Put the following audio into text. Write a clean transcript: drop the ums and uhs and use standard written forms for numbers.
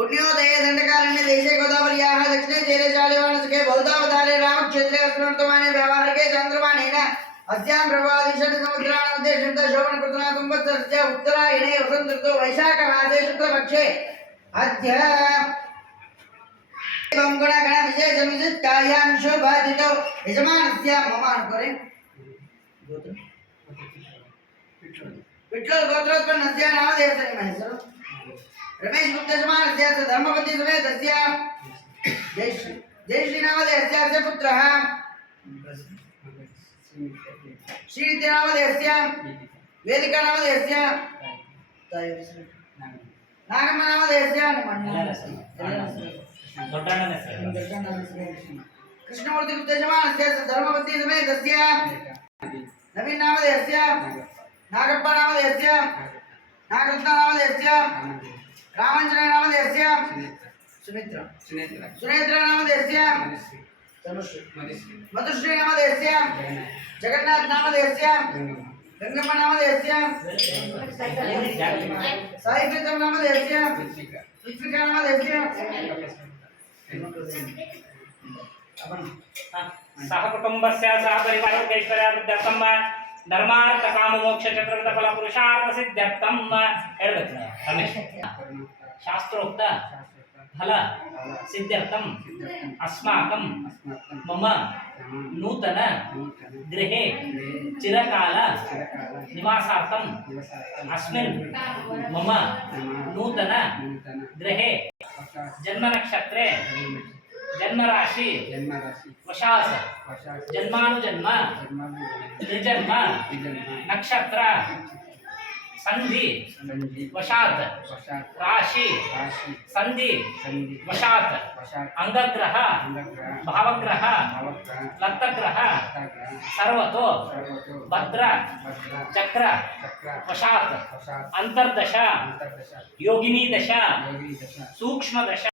पुण्योदय दंडकारण्य देशे गोदावरीयाः दक्षिणे जैलशालिवाणसुखे बहुधावतारे रामक्षेत्रे अस्मर्तमाने व्यावहारिके चन्द्रमाणेन अस्यां प्रभादिशत् समुद्राणामध्ये शोभनकृतना संवत्सरस्य उत्तरायणे वसन्तऋतौ वैशाखमासे शुक्लपक्षे अद्य गुणगणविशेषविशिष्टायां शोभादितौ यजमानस्य मम अनुपरे विठ्ठल गोत्रोत्पन्नस्य नामधेयस्य हेसरु रमेश गुप्ता यजमानस्य धर्मपति समेतस्य जयश्री नामधेयस्य पुत्रः श्रीनित्य नामधेयस्य वेदिका नामधेयस्य नागम्म नामधेयस्य कृष्णमूर्ति गुप्ता यजमानस्य धर्मपति समेतस्य नवीन नामधेयस्य नागप्प नामधेयस्य नागरत्न नामधेयस्य रामांजनेय नामधेयस्य सुनेत्र नामधेयस्य मधुश्री नामधेयस्य जगन्नाथ नामधेयस्य गंगम्म नामधेयस्य साई प्रीतम नामधेयस्य ऋत्विका नामधेयस्य सह कुटुंबस्य सह परिवारैश्वर्यार्थं धर्मार्थ काम मोक्ष चतुर्विध फल पुरुषार्थ सिद्ध्यर्थम शास्त्रोक्त फल सिद्ध्यर्थम अस्माकं मम नूतन गृहे चिरकाल निवासार्थम अस्मिन् मम नूतन गृहे जन्म नक्षत्रे जन्म राशि वशास जन्मानुजन्म त्रिजन्म नक्षत्र संधि वशात राशि संधि वशात अंगग्रह भावग्रह लत्तग्रह सर्वतो भद्र चक्र वशात अंतर्दश योगिनी दशा सूक्ष्म दशा